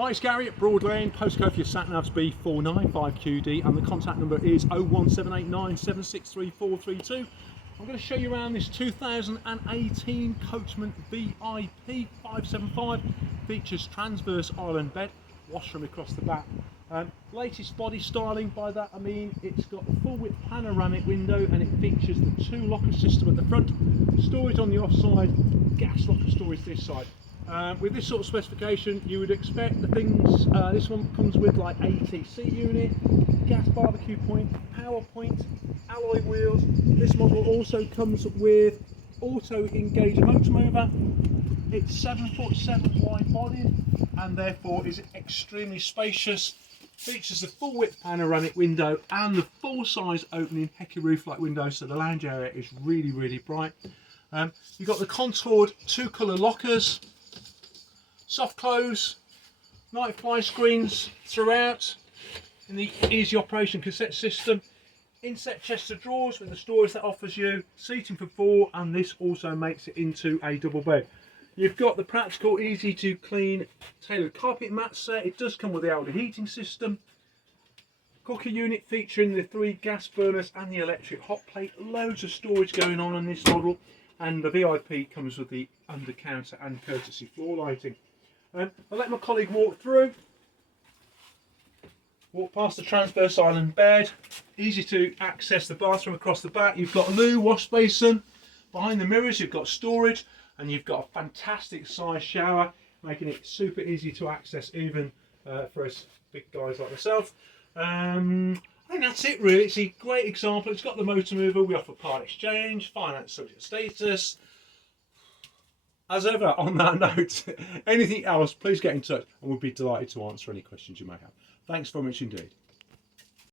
Hi, it's Gary at Broadlane, postcode for your sat-nav's B495QD, and the contact number is 01789 763432. I'm going to show you around this 2018 Coachman VIP 575. Features transverse island bed, washroom across the back. Latest body styling, by that I mean it's got a full width panoramic window and it features the 2 locker system at the front, storage on the off side, gas locker storage this side. With this sort of specification you would expect the things, this one comes with like ATC unit, gas barbecue point, power point, alloy wheels. This model also comes with auto engager motor mover. It's 7'7" wide bodied and therefore is extremely spacious. Features the full width panoramic window and the full size opening Hecky roof like window, so the lounge area is really bright. You've got the contoured 2 colour lockers, soft close, night fly screens throughout in the easy operation cassette system, inset chest of drawers with the storage that offers you, seating for 4, and this also makes it into a double bed. You've got the practical, easy to clean tailored carpet mat set. It does come with the outdoor heating system. Cooker unit featuring the 3 gas burners and the electric hot plate. Loads of storage going on this model, and the VIP comes with the under counter and courtesy floor lighting. I'll let my colleague walk through. Walk past the transverse island bed. Easy to access the bathroom across the back. You've got a loo, wash basin. Behind the mirrors you've got storage. And you've got a fantastic size shower, making it super easy to access even for us big guys like myself. I think that's it really. It's a great example. It's got the motor mover. We offer part exchange, finance subject status. As ever, on that note, anything else, please get in touch and we'll be delighted to answer any questions you may have. Thanks very much indeed.